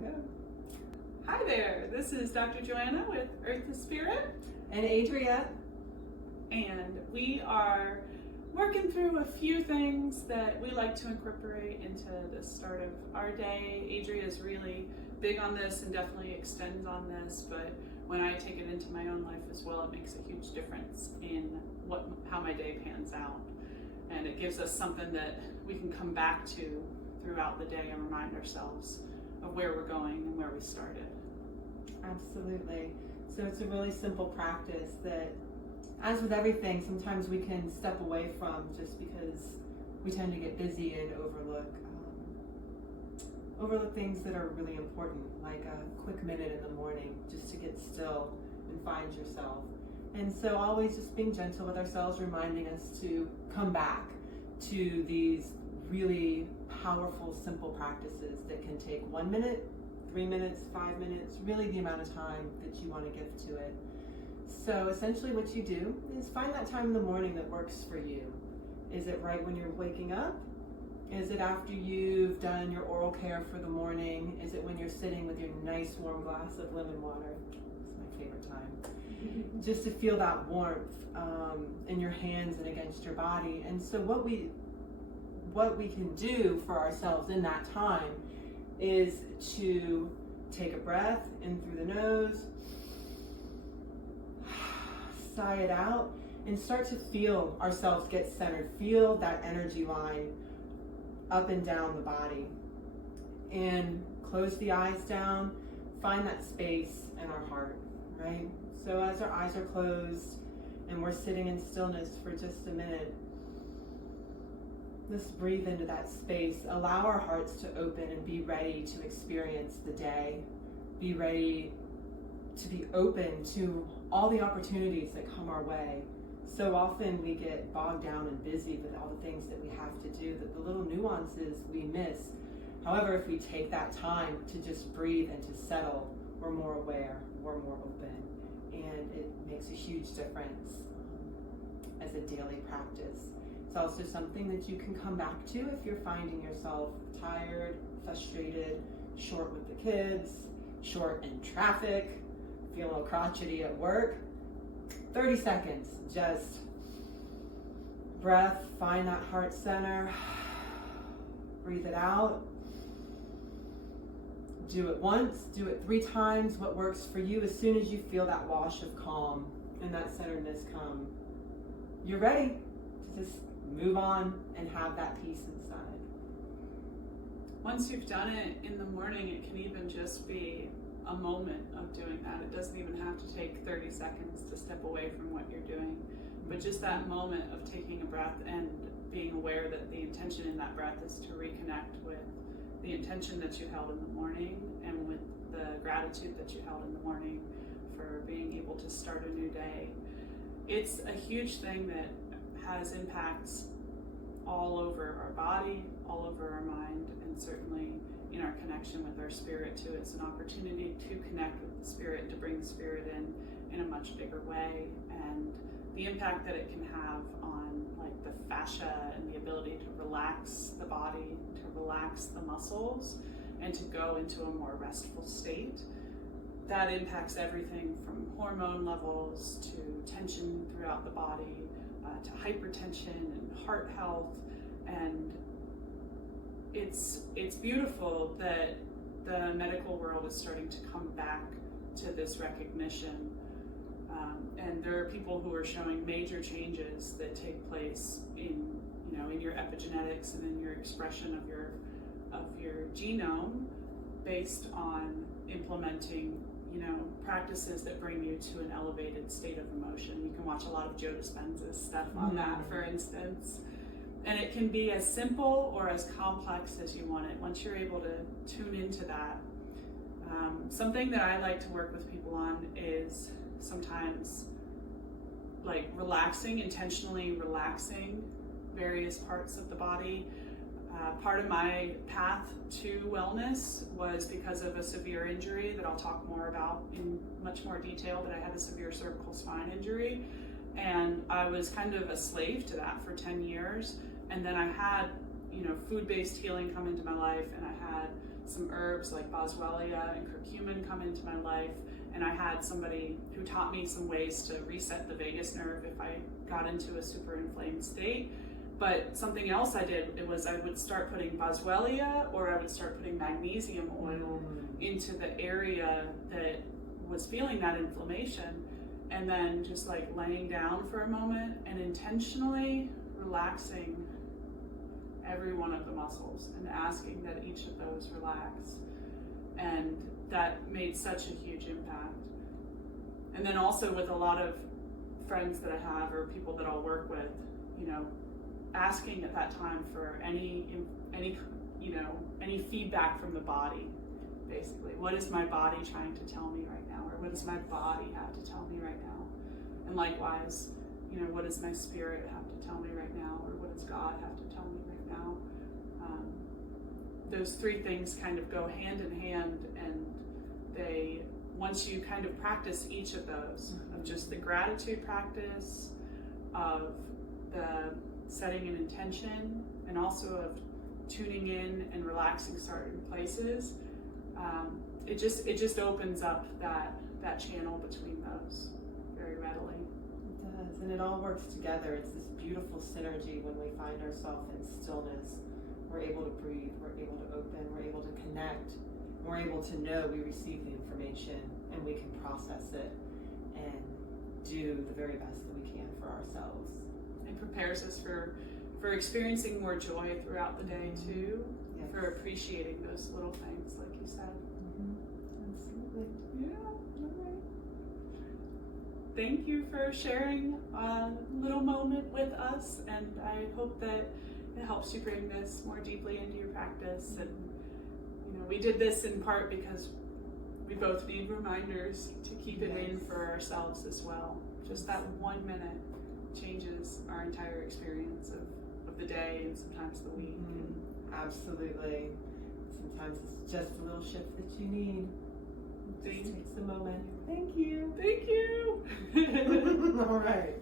Good. Hi there, this is Dr. Joanna with Earth the Spirit. And Adria. And we are working through a few things that we like to incorporate into the start of our day. Adria is really big on this and definitely extends on this, but when I take it into my own life as well, it makes a huge difference in how my day pans out. And it gives us something that we can come back to throughout the day and remind ourselves of where we're going and where we started. Absolutely. So it's a really simple practice that, as with everything, sometimes we can step away from just because we tend to get busy and overlook things that are really important, like a quick minute in the morning just to get still and find yourself. And so always just being gentle with ourselves, reminding us to come back to these really powerful, simple practices that can take 1 minute, 3 minutes, 5 minutes, really the amount of time that you want to give to it. So essentially what you do is find that time in the morning that works for you. Is it right when you're waking up? Is it after you've done your oral care for the morning? Is it when you're sitting with your nice warm glass of lemon water? It's my favorite time. Just to feel that warmth in your hands and against your body. And so what we can do for ourselves in that time is to take a breath in through the nose, sigh it out, and start to feel ourselves get centered. Feel that energy line up and down the body. And close the eyes down, find that space in our heart, right? So as our eyes are closed and we're sitting in stillness for just a minute, let's breathe into that space. Allow our hearts to open and be ready to experience the day. Be ready to be open to all the opportunities that come our way. So often we get bogged down and busy with all the things that we have to do, that the little nuances we miss. However, if we take that time to just breathe and to settle, we're more aware, we're more open, and it makes a huge difference as a daily practice. It's also something that you can come back to if you're finding yourself tired, frustrated, short with the kids, short in traffic, feeling a little crotchety at work. 30 seconds, just breath, find that heart center, breathe it out. Do it once, do it 3 times, what works for you. As soon as you feel that wash of calm and that centeredness come, you're ready to just move on and have that peace inside. Once you've done it in the morning, it can even just be a moment of doing that. It doesn't even have to take 30 seconds to step away from what you're doing, but just that moment of taking a breath and being aware that the intention in that breath is to reconnect with the intention that you held in the morning and with the gratitude that you held in the morning for being able to start a new day. It's a huge thing that has impacts all over our body, all over our mind, and certainly in our connection with our spirit too. It's an opportunity to connect with the spirit, to bring the spirit in a much bigger way, and the impact that it can have on like the fascia and the ability to relax the body, to relax the muscles, and to go into a more restful state. That impacts everything from hormone levels to tension throughout the body, to hypertension and heart health. And it's beautiful that the medical world is starting to come back to this recognition. And there are people who are showing major changes that take place in your epigenetics and in your expression of your genome based on implementing practices that bring you to an elevated state of emotion. You can watch a lot of Joe Dispenza's stuff on that, for instance. And it can be as simple or as complex as you want it once you're able to tune into that. Something that I like to work with people on is sometimes like intentionally relaxing various parts of the body. Part of my path to wellness was because of a severe injury that I'll talk more about in much more detail, but I had a severe cervical spine injury, and I was kind of a slave to that for 10 years. And then I had, food-based healing come into my life, and I had some herbs like boswellia and curcumin come into my life. And I had somebody who taught me some ways to reset the vagus nerve if I got into a super inflamed state. But something else I did, it was I would start putting boswellia, or I would start putting magnesium oil into the area that was feeling that inflammation, and then just like laying down for a moment and intentionally relaxing every one of the muscles and asking that each of those relax. And that made such a huge impact. And then also with a lot of friends that I have or people that I'll work with, you know, asking at that time for any feedback from the body, basically. What is my body trying to tell me right now? Or what does my body have to tell me right now? And likewise, you know, what does my spirit have to tell me right now? Or what does God have to tell me right now? Those three things kind of go hand in hand, and they, once you kind of practice each of those, of just the gratitude practice, of the setting an intention, and also of tuning in and relaxing certain places, it just opens up that channel between those very readily. It does, and it all works together. It's this beautiful synergy when we find ourselves in stillness. We're able to breathe, we're able to open, we're able to connect, we're able to know we receive the information and we can process it and do the very best that we can for ourselves. It prepares us for experiencing more joy throughout the day too, Yes. for appreciating those little things, like you said. Absolutely. Yeah, all right. Thank you for sharing a little moment with us, and I hope that it helps you bring this more deeply into your practice. And you know, we did this in part because we both need reminders to keep it in for ourselves as well. Just that 1 minute changes our entire experience of the day and sometimes the week. Absolutely. Sometimes it's just a little shift that you need. It just takes a moment. Thank you. Thank you. All right.